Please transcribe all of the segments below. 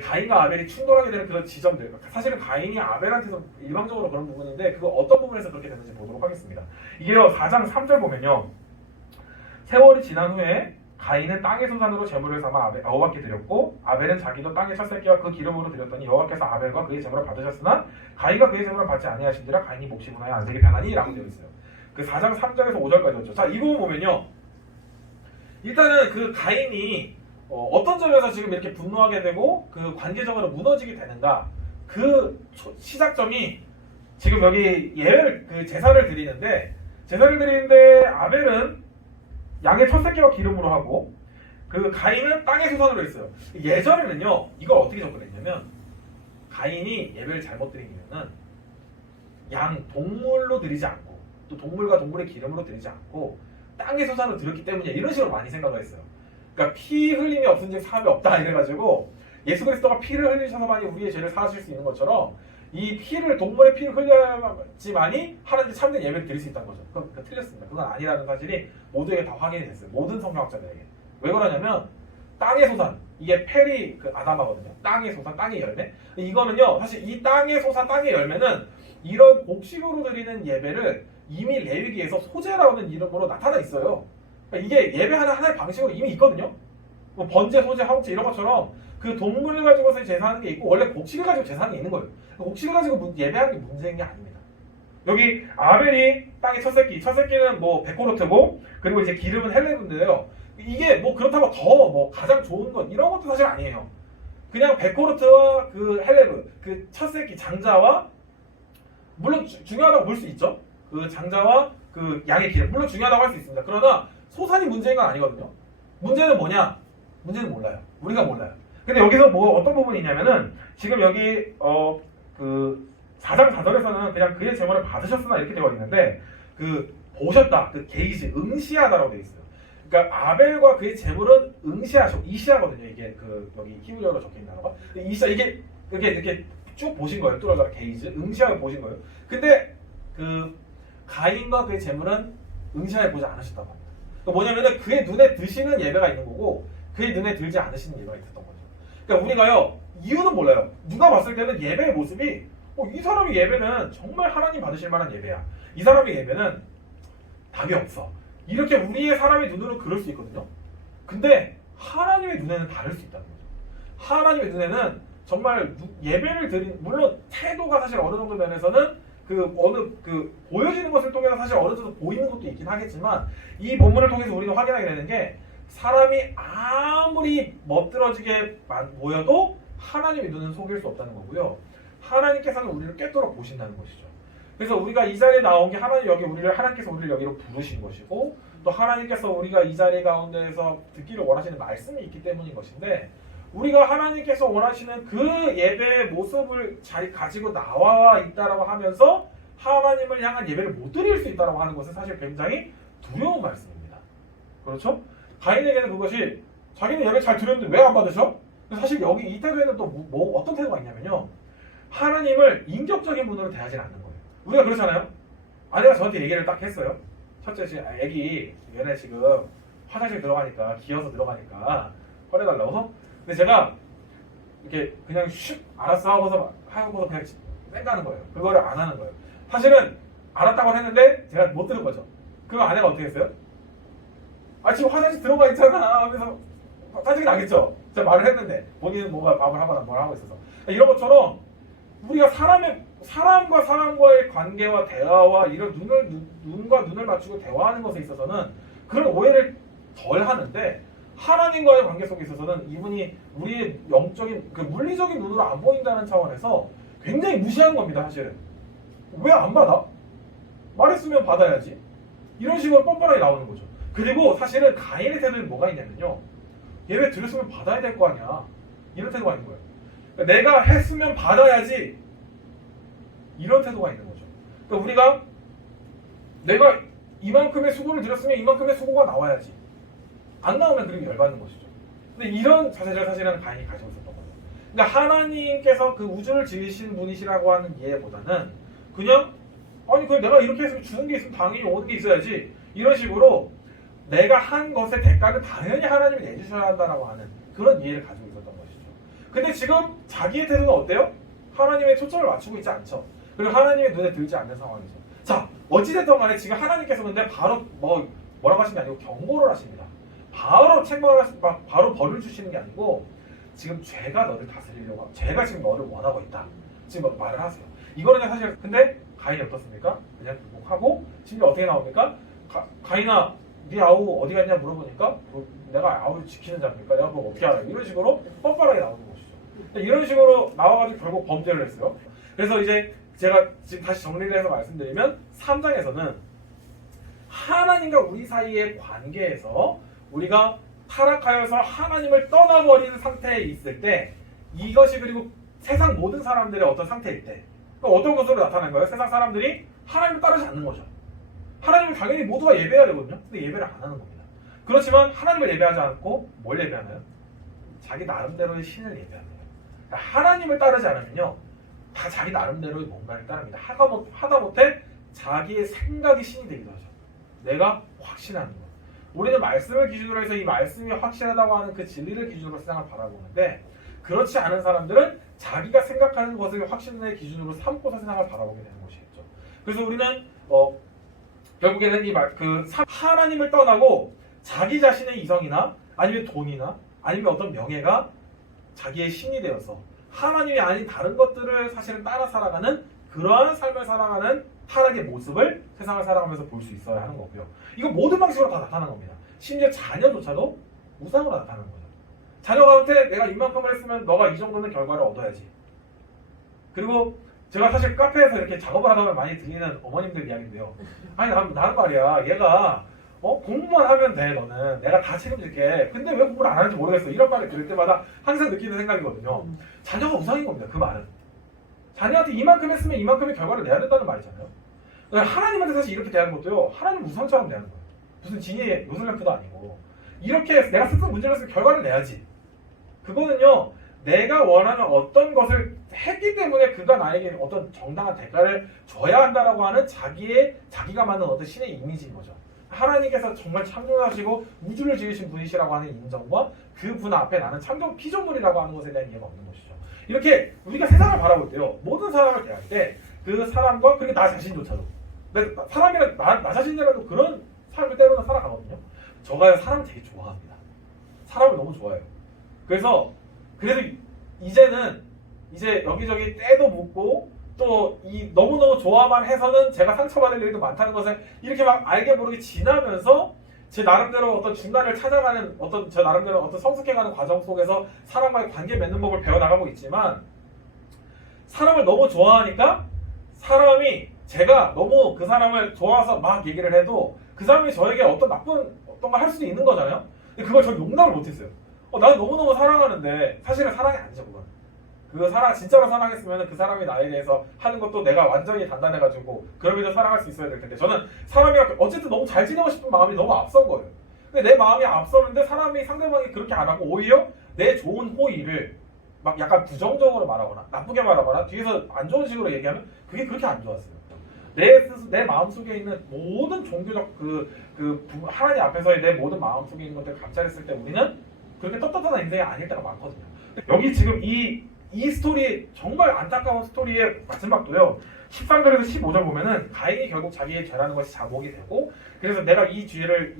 가인과 아벨이 충돌하게 되는 그런 지점들, 사실은 가인이 아벨한테서 일방적으로 그런 부분인데 그거 어떤 부분에서 그렇게 되는지 보도록 하겠습니다. 이게요 4장 3절 보면요, 세월이 지난 후에 가인은 땅의 소산으로 제물을 삼아 여호와께 드렸고 아벨은 자기도 땅의 첫 새끼와 그 기름으로 드렸더니 여호와께서 아벨과 그의 제물을 받으셨으나 가인과 그의 제물을 받지 아니하신지라 가인이 몫이 분하여 안색이 변하니 라고 되어 있어요. 그 4장 3절에서 5절까지였죠. 자, 이 부분 보면요, 일단은 그 가인이 어떤 점에서 지금 이렇게 분노하게 되고 그 관계적으로 무너지게 되는가, 그 시작점이 지금 여기 그 제사를 드리는데 아벨은 양의 첫 새끼와 기름으로 하고 그 가인은 땅의 소산으로 했어요. 예전에는요 이걸 어떻게 접근했냐면, 가인이 예배를 잘못 드린 이유는 양 동물로 드리지 않고 또 동물과 동물의 기름으로 드리지 않고 땅의 소산으로 드렸기 때문이야, 이런 식으로 많이 생각을 했어요. 그러니까 피 흘림이 없은즉 사함이 없다 이래가지고 예수 그리스도가 피를 흘리셔서만이 우리의 죄를 사하실 수 있는 것처럼 이 피를, 동물의 피를 흘려야지만이 하나님께 참된 예배를 드릴 수 있다는 거죠. 그건 틀렸습니다. 그건 아니라는 사실이 모두에게 다 확인이 됐어요. 모든 성경학자들에게. 왜 그러냐면 땅의 소산, 이게 페리 그 아담하거든요. 땅의 소산, 땅의 열매. 이거는요 사실 이 땅의 소산, 땅의 열매는 이런 곡식으로 드리는 예배를 이미 레위기에서 소제라는 이름으로 나타나 있어요. 그러니까 이게 예배하는 하나의 방식으로 이미 있거든요. 뭐 번제, 소제, 화목제 이런 것처럼 그 동물을 가지고서 제사하는 게 있고 원래 곡식을 가지고 제사하는 게 있는 거예요. 곡식을 가지고 예배하는 게 문제인 게 아닙니다. 여기 아벨이 땅의 첫 새끼는 뭐 베코르트고, 그리고 이제 기름은 헬레브인데요. 이게 뭐 그렇다고 더 뭐 가장 좋은 것 이런 것도 사실 아니에요. 그냥 베코르트와 그 헬레브, 그 첫 새끼 장자와, 물론 중요하다고 볼 수 있죠. 그 장자와 그 양의 기름 물론 중요하다고 할 수 있습니다. 그러나 소산이 문제인 건 아니거든요. 문제는 뭐냐? 문제는 몰라요. 우리가 몰라요. 근데 여기서 뭐 어떤 부분이 있냐면은 지금 여기 그 4장 4절에서는 그냥 그의 제물을 받으셨으나 이렇게 되어 있는데, 그 보셨다, 그 게이지, 응시하다라고 되어 있어요. 그러니까 아벨과 그의 제물은 응시하시고, 이시하거든요. 이게 그 여기 히브리어로 적혀 있는 단어가 이시야. 이게 이렇게 쭉 보신 거예요. 뚫어져라 게이지, 응시하고 보신 거예요. 근데 그 가인과 그의 제물은 응시하여 보지 않으셨다고 합니다. 그러니까 뭐냐면은 그의 눈에 드시는 예배가 있는 거고 그의 눈에 들지 않으시는 예배가 있었던 거죠. 그러니까 우리가요 이유는 몰라요. 누가 봤을 때는 예배의 모습이 이 사람의 예배는 정말 하나님 받으실 만한 예배야, 이 사람의 예배는 답이 없어, 이렇게 우리의 사람의 눈으로 그럴 수 있거든요. 근데 하나님의 눈에는 다를 수 있다는 거죠. 하나님의 눈에는 정말 예배를 드린, 물론 태도가 사실 어느 정도 면에서는 보여지는 것을 통해서 사실 어느 정도 보이는 것도 있긴 하겠지만, 이 본문을 통해서 우리가 확인하게 되는 게, 사람이 아무리 멋들어지게 보여도 하나님의 눈은 속일 수 없다는 거고요. 하나님께서는 우리를 꿰뚫어 보신다는 것이죠. 그래서 우리가 이 자리에 나온 게 하나님께서 우리를 여기로 부르신 것이고, 또 하나님께서 우리가 이 자리 가운데에서 듣기를 원하시는 말씀이 있기 때문인 것인데, 우리가 하나님께서 원하시는 그 예배의 모습을 잘 가지고 나와 있다라고 하면서 하나님을 향한 예배를 못 드릴 수 있다라고 하는 것은 사실 굉장히 두려운 말씀입니다. 그렇죠? 가인에게는 그것이, 자기는 예배 잘 드렸는데 왜 안 받으셔? 사실 여기 이 태도에는 또 어떤 태도가 있냐면요, 하나님을 인격적인 분으로 대하지 않는 거예요. 우리가 그렇잖아요. 아내가 저한테 얘기를 딱 했어요. 첫째, 애기 얘네 지금 화장실 들어가니까, 기어서 들어가니까 꺼내달라고. 근데 제가 이렇게 그냥 슉 알았어 하고서 그냥 뺀다는 거예요. 그거를 안 하는 거예요. 사실은 알았다고 했는데 제가 못 들은 거죠. 그럼 아내가 어떻게 했어요? 지금 화장실 들어가 있잖아 하면서 짜증이 나겠죠. 제가 말을 했는데 본인은 뭔가 밥을 하거나 뭘 하고 있어서. 이런 것처럼 우리가 사람과 사람과의 관계와 대화와 이런 눈과 눈을 맞추고 대화하는 것에 있어서는 그런 오해를 덜 하는데, 하나님과의 관계 속에 있어서는 이분이 우리의 영적인, 물리적인 눈으로 안 보인다는 차원에서 굉장히 무시한 겁니다. 사실은 왜 안 받아? 말했으면 받아야지, 이런 식으로 뻔뻔하게 나오는 거죠. 그리고 사실은 가인의 태도는 뭐가 있냐면요, 예배 드렸으면 받아야 될 거 아니야, 이런 태도가 있는 거예요. 그러니까 내가 했으면 받아야지, 이런 태도가 있는 거죠. 그러니까 우리가 내가 이만큼의 수고를 드렸으면 이만큼의 수고가 나와야지, 안 나오면 그리고 열받는 것이죠. 근데 이런 자세를 사실은 가인이 가지고 있었던 거예요. 그러니까 하나님께서 그 우주를 지으신 분이시라고 하는 이해보다는 그냥 그냥 내가 이렇게 했으면 주는 게 있으면 당연히 오는 게 있어야지, 이런 식으로 내가 한 것의 대가는 당연히 하나님이 내주셔야 한다라고 하는 그런 이해를 가지고 있었던 것이죠. 근데 지금 자기의 태도는 어때요? 하나님의 초점을 맞추고 있지 않죠. 그리고 하나님의 눈에 들지 않는 상황이죠. 자, 어찌됐든 간에 지금 하나님께서 근데 바로 뭐라고 하신 게 아니고 경고를 하십니다. 바로 바로 벌을 주시는 게 아니고 지금 죄가 너를 다스리려고 하고 죄가 지금 너를 원하고 있다. 지금 말을 하세요. 이거는 사실 근데 가인이 어떻습니까? 그냥 굴복하고 심지어 어떻게 나옵니까? 가인아 네 아우 어디 갔냐 물어보니까 내가 아우를 지키는 자입니까? 내가 그거 어떻게 알아? 이런 식으로 뻔뻔하게 나오는 것이죠. 이런 식으로 나와가지고 결국 범죄를 했어요. 그래서 이제 제가 지금 다시 정리를 해서 말씀드리면 3장에서는 하나님과 우리 사이의 관계에서 우리가 타락하여서 하나님을 떠나버리는 상태에 있을 때 이것이 그리고 세상 모든 사람들의 어떤 상태일 때 어떤 것으로 나타나는 거예요? 세상 사람들이 하나님을 따르지 않는 거죠. 하나님을 당연히 모두가 예배해야 되거든요. 근데 예배를 안 하는 겁니다. 그렇지만 하나님을 예배하지 않고 뭘 예배하나요? 자기 나름대로의 신을 예배하는 거예요. 그러니까 하나님을 따르지 않으면요. 다 자기 나름대로의 뭔가를 따릅니다. 하다못해 자기의 생각이 신이 되기도 하죠. 내가 확신하는 거. 우리는 말씀을 기준으로 해서 이 말씀이 확실하다고 하는 그 진리를 기준으로 세상을 바라보는데 그렇지 않은 사람들은 자기가 생각하는 것을 확신의 기준으로 삼고서 세상을 바라보게 되는 것이겠죠. 그래서 우리는 결국에는 하나님을 떠나고 자기 자신의 이성이나 아니면 돈이나 아니면 어떤 명예가 자기의 신이 되어서 하나님이 아닌 다른 것들을 사실은 따라 살아가는 그러한 삶을 살아가는 타락의 모습을 세상을 살아가면서 볼 수 있어야 하는 거고요. 이거 모든 방식으로 다 나타나는 겁니다. 심지어 자녀조차도 우상으로 나타나는 거죠. 자녀한테 내가 이만큼을 했으면 너가 이 정도는 결과를 얻어야지. 그리고 제가 사실 카페에서 이렇게 작업을 하다 보면 많이 들리는 어머님들 이야기인데요. 아니 나는 말이야 얘가 공부만 하면 돼 너는 내가 다 책임질게. 근데 왜 공부를 안 하는지 모르겠어. 이런 말을 들을 때마다 항상 느끼는 생각이거든요. 자녀가 우상인 겁니다. 그 말은. 자녀한테 이만큼 했으면 이만큼의 결과를 내야 된다는 말이잖아요. 하나님한테 사실 이렇게 대하는 것도요. 하나님 우상처럼 대하는 거예요. 무슨 진이의 요술램프도 아니고 이렇게 내가 스스로 문제를 했으면 결과를 내야지. 그거는요. 내가 원하는 어떤 것을 했기 때문에 그가 나에게 어떤 정당한 대가를 줘야 한다라고 하는 자기가 만든 어떤 신의 이미지인 거죠. 하나님께서 정말 창조하시고 우주를 지으신 분이시라고 하는 인정과 그 분 앞에 나는 창조 피조물이라고 하는 것에 대한 이해가 없는 것이죠. 이렇게 우리가 세상을 바라볼 때요. 모든 사람을 대할 때 그 사람과 그리고 나 자신조차도 사람이란 나 자신이라도 그런 삶을 때로는 살아가거든요. 저가요 사람을 되게 좋아합니다. 사람을 너무 좋아해요. 그래서 이제는 여기저기 때도 묻고 또 이 너무너무 좋아만 해서는 제가 상처받을 일도 많다는 것을 이렇게 막 알게 모르게 지나면서 제 나름대로 어떤 중간을 찾아가는 제 나름대로 어떤 성숙해가는 과정 속에서 사람과의 관계 맺는 법을 배워나가고 있지만 사람을 너무 좋아하니까 사람이 제가 너무 그 사람을 좋아서 막 얘기를 해도 그 사람이 저에게 어떤 나쁜 어떤 걸 할 수도 있는 거잖아요. 근데 그걸 전 용납을 못했어요. 나는 너무너무 사랑하는데 사실은 사랑이 아니죠. 그건 진짜로 사랑했으면 그 사람이 나에 대해서 하는 것도 내가 완전히 단단해가지고 그럼에도 사랑할 수 있어야 될 텐데 저는 사람이랑 어쨌든 너무 잘 지내고 싶은 마음이 너무 앞선 거예요. 근데 내 마음이 앞서는데 상대방이 그렇게 안 하고 오히려 내 좋은 호의를 막 약간 부정적으로 말하거나 나쁘게 말하거나 뒤에서 안 좋은 식으로 얘기하면 그게 그렇게 안 좋았어요. 내 마음속에 있는 모든 종교적 하나님 앞에서의 내 모든 마음속에 있는 것들을 감찰했을 때 우리는 그렇게 떳떳한 인생이 아닐 때가 많거든요. 여기 지금 이 스토리 정말 안타까운 스토리의 마지막도요. 13절에서 15절 보면은 가인이 결국 자기의 죄라는 것이 자복이 되고 그래서 내가 이 죄를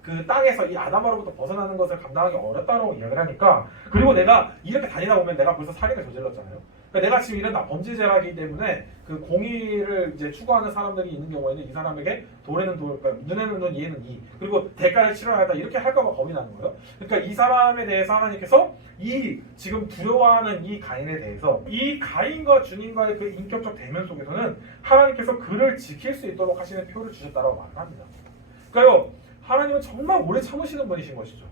그 땅에서 이 아담으로부터 벗어나는 것을 감당하기 어렵다고 이야기를 하니까 그리고 내가 이렇게 다니다 보면 내가 벌써 살인을 저질렀잖아요. 그러니까 내가 지금 이런 범죄자이기 때문에 그 공의를 이제 추구하는 사람들이 있는 경우에는 이 사람에게 돌에는 돌, 그러니까 눈에는 눈, 이에는 이 그리고 대가를 치러야 한다 이렇게 할까봐 겁이 나는 거예요. 그러니까 이 사람에 대해서 하나님께서 이 지금 두려워하는 이 가인에 대해서 이 가인과 주님과의 그 인격적 대면 속에서는 하나님께서 그를 지킬 수 있도록 하시는 표를 주셨다라고 말을 합니다. 그러니까요 하나님은 정말 오래 참으시는 분이신 것이죠.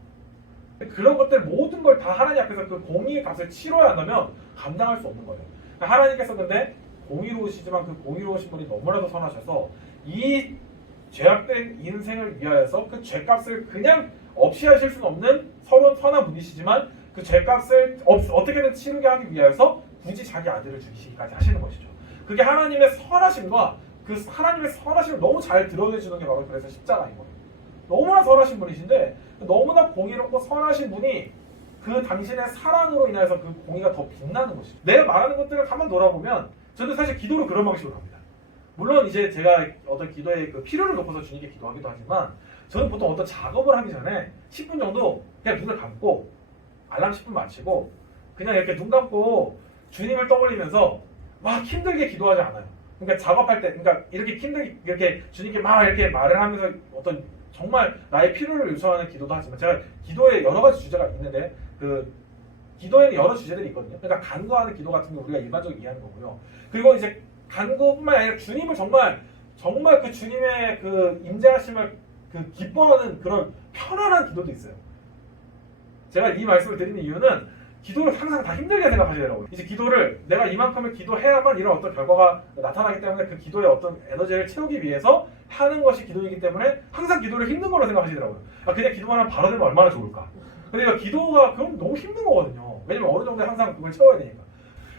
그런 것들 모든 걸 다 하나님 앞에서 그 공의의 값을 치러야 한다면 감당할 수 없는 거예요. 그러니까 하나님께서 근데 공의로우시지만 그 공의로우신 분이 너무나도 선하셔서 이 죄악된 인생을 위하여서 그 죄값을 그냥 없이 하실 수는 없는 서로 선한 분이시지만 그 죄값을 어떻게든 치르게 하기 위하여서 굳이 자기 아들을 죽이시기까지 하시는 것이죠. 그게 하나님의 선하심과 그 하나님의 선하심을 너무 잘 드러내주는 게 바로 그래서 십자가인 거예요. 너무나 선하신 분이신데 너무나 공의롭고 선하신 분이 그 당신의 사랑으로 인해서 그 공의가 더 빛나는 것이죠. 내가 말하는 것들을 한번 돌아보면 저도 사실 기도를 그런 방식으로 합니다. 물론 이제 제가 어떤 기도의 그 필요를 높여서 주님께 기도하기도 하지만 저는 보통 어떤 작업을 하기 전에 10분 정도 그냥 눈을 감고 알람 10분 맞추고 그냥 이렇게 눈 감고 주님을 떠올리면서 막 힘들게 기도하지 않아요. 그러니까 작업할 때, 그러니까 이렇게 힘들게 이렇게 주님께 막 이렇게 말을 하면서 어떤 정말 나의 필요를 요청하는 기도도 하지만 제가 기도에 여러 가지 주제가 있는데 그 기도에는 여러 주제들이 있거든요. 그러니까 간구하는 기도 같은 게 우리가 일반적으로 이해하는 거고요. 그리고 이제 간구뿐만 아니라 주님을 정말 그 주님의 그 임재하심을 그 기뻐하는 그런 편안한 기도도 있어요. 제가 이 말씀을 드리는 이유는 기도를 항상 다 힘들게 생각하시더라고요. 이제 기도를 내가 이만큼을 기도해야만 이런 어떤 결과가 나타나기 때문에 그 기도의 어떤 에너지를 채우기 위해서 하는 것이 기도이기 때문에 항상 기도를 힘든 걸로 생각하시더라고요. 그냥 기도만 하면 바로 되면 얼마나 좋을까. 근데 기도가 그럼 너무 힘든 거거든요. 왜냐면 어느 정도 항상 그걸 채워야 되니까.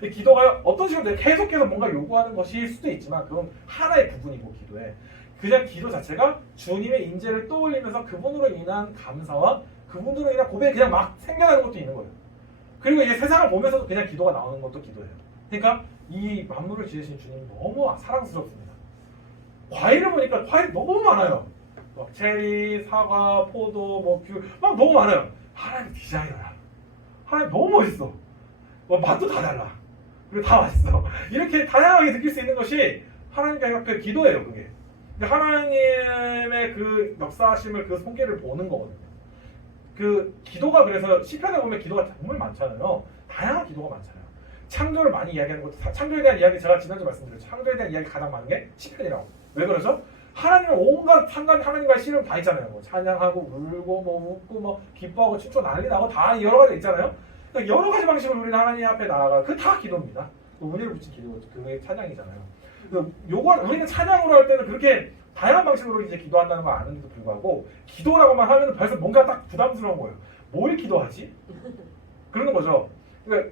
기도가 어떤 식으로 계속해서 뭔가 요구하는 것일 수도 있지만 그건 하나의 부분이고 기도에 그냥 기도 자체가 주님의 인재를 떠올리면서 그분으로 인한 감사와 그분으로 인한 고백이 그냥 막 생겨나는 것도 있는 거예요. 그리고 이제 세상을 보면서도 그냥 기도가 나오는 것도 기도예요. 그러니까 이 만물을 지으신 주님 너무 사랑스럽습니다. 과일을 보니까 과일이 너무 많아요. 막 체리, 사과, 포도, 뭐 귤, 막 너무 많아요. 하나님 디자이너야. 하나님 너무 멋있어. 맛도 다 달라. 그리고 다 맛있어. 이렇게 다양하게 느낄 수 있는 것이 하나님께 그 기도예요, 그게. 하나님의 그 역사하심을 그 손길을 보는 거거든요. 그 기도가 그래서 시편에 보면 기도가 정말 많잖아요. 다양한 기도가 많잖아요. 창조를 많이 이야기하는 것도 창조에 대한 이야기 제가 지난주 말씀드렸죠. 창조에 대한 이야기 가장 많은 게 시편이라고. 왜 그러죠? 하나님은 온갖 하나님과의 씨름 다 있잖아요. 뭐 찬양하고 울고 뭐 웃고 뭐 기뻐하고 춤추고 난리 나고 다 여러 가지 있잖아요. 그러니까 여러 가지 방식으로 우리는 하나님 앞에 나아가 그 다 기도입니다. 은혜를 붙인 기도 그게 찬양이잖아요. 요거 우리는 찬양으로 할 때는 그렇게 다양한 방식으로 이제 기도한다는 걸 아는데도 불구하고 기도라고만 하면 벌써 뭔가 딱 부담스러운 거예요. 뭘 기도하지? 그러는 거죠. 그러니까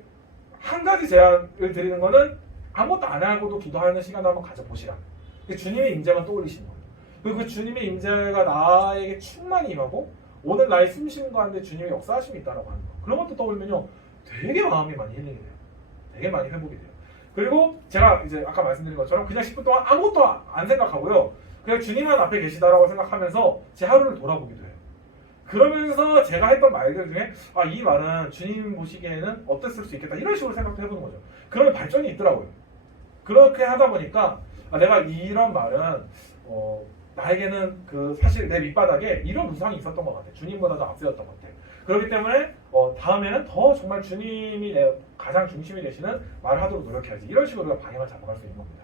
한 가지 제안을 드리는 거는 아무것도 안 하고도 기도하는 시간을 한번 가져보시라. 주님의 임재만 떠올리시는 거예요. 그리고 그 주님의 임재가 나에게 충만히 임하고 오늘 나의 숨쉬는 가운데 주님의 역사하심이 있다라고 하는 거. 그런 것도 떠올리면요, 되게 마음이 많이 힐링이 돼요. 되게 많이 회복이 돼요. 그리고 제가 이제 아까 말씀드린 것처럼 그냥 10분 동안 아무것도 안 생각하고요. 그냥 주님만 앞에 계시다라고 생각하면서 제 하루를 돌아보기도 해요. 그러면서 제가 했던 말들 중에 이 말은 주님 보시기에는 어땠을 수 있겠다 이런 식으로 생각도 해보는 거죠. 그러면 발전이 있더라고요. 그렇게 하다 보니까 내가 이런 말은 나에게는 그 사실 내 밑바닥에 이런 우상이 있었던 것 같아. 주님보다도 앞세웠던 것 같아. 그렇기 때문에 다음에는 더 정말 주님이 내 가장 중심이 되시는 말을 하도록 노력해야지. 이런 식으로 우리가 방향을 잡아갈 수 있는 겁니다.